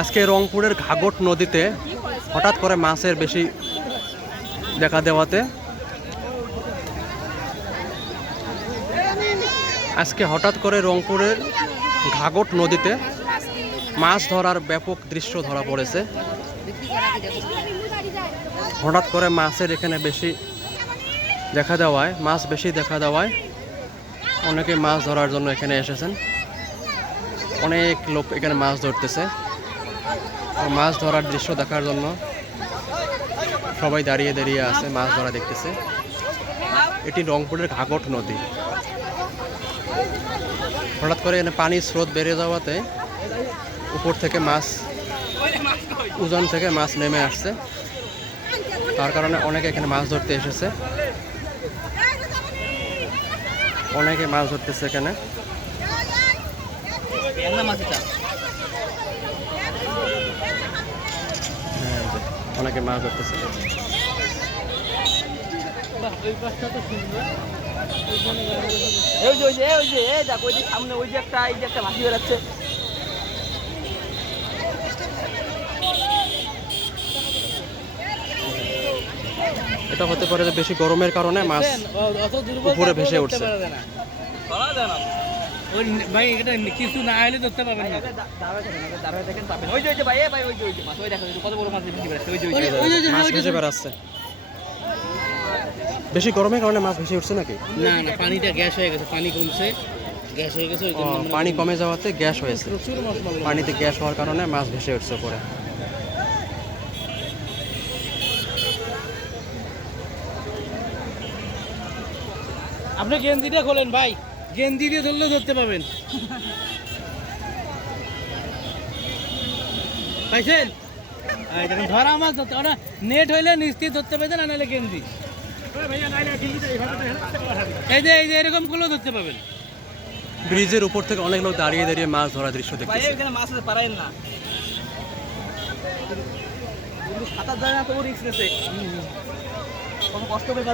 আজকে রংপুরের ঘাগট নদীতে হঠাৎ করে মাছের বেশি দেখা দেওয়াতে আজকে হঠাৎ করে রংপুরের ঘাগট নদীতে মাছ ধরার ব্যাপক দৃশ্য ধরা পড়েছে। হঠাৎ করে মাছের এখানে বেশি দেখা দেওয়ায় অনেকে মাছ ধরার জন্য এখানে এসেছেন। অনেক লোক এখানে মাছ ধরতেছে। মাছ ধরার দৃশ্য দেখার জন্য সবাই দাঁড়িয়ে দাঁড়িয়ে আছে, মাছ ধরা দেখতেছে। এটি রংপুরের ঘাগট নদী। হঠাৎ করে এখানে পানির স্রোত বেড়ে যাওয়াতে উপর থেকে উজান থেকে মাছ নেমে আসছে, তার কারণে অনেকে এখানে মাছ ধরতে এসেছে। অনেকে মাছ ধরতেছে এখানে। অনেকে মাছ ধরতেছে। সামনে ওই যে একটা ভাসি বেড়াচ্ছে। এটা হতে পারে যে বেশি গরমের কারণে মাছ উপরে ভেসে উঠছে। ভাই এটা কিছু না হলে ধরতে পারবেন না। ওই যে ভাই ওই যে মাছ, ওই দেখো কত বড় মাছ ভেসে বেড়াচ্ছে। মাছ ভেসে বেড়াচ্ছে। বেশি গরমের কারণে মাছ ভেসে উঠছে নাকি? না না, পানিটা গ্যাস হয়ে গেছে, পানি কমছে, গ্যাস হয়ে গেছে। পানি কমে যাওয়াতে গ্যাস হয়েছে। প্রচুর মাছ মারলো। পানিতে গ্যাস হওয়ার কারণে মাছ ভেসে উঠছে উপরে। আপনি গেঞ্জিটা খোলেন ভাই, গেঞ্জি দিয়ে ধরলে ধরতে পাবেন। পাইছেন? ধরা মাছ ধরতে ওরা নেট হইলে নিশ্চিত ধরতে পাইছেন, আর নাহলে গেঞ্জি। এই যে এরকম গুলো ধরতে পাবেন। ব্রিজের উপর থেকে অনেক লোক দাঁড়িয়ে দাঁড়িয়ে মাছ ধরার দৃশ্য দেখতেছে। এখানে মাছ পারাইন না, সাঁতার যায় না, তবু রিস্ক নিচ্ছে, কষ্ট করে।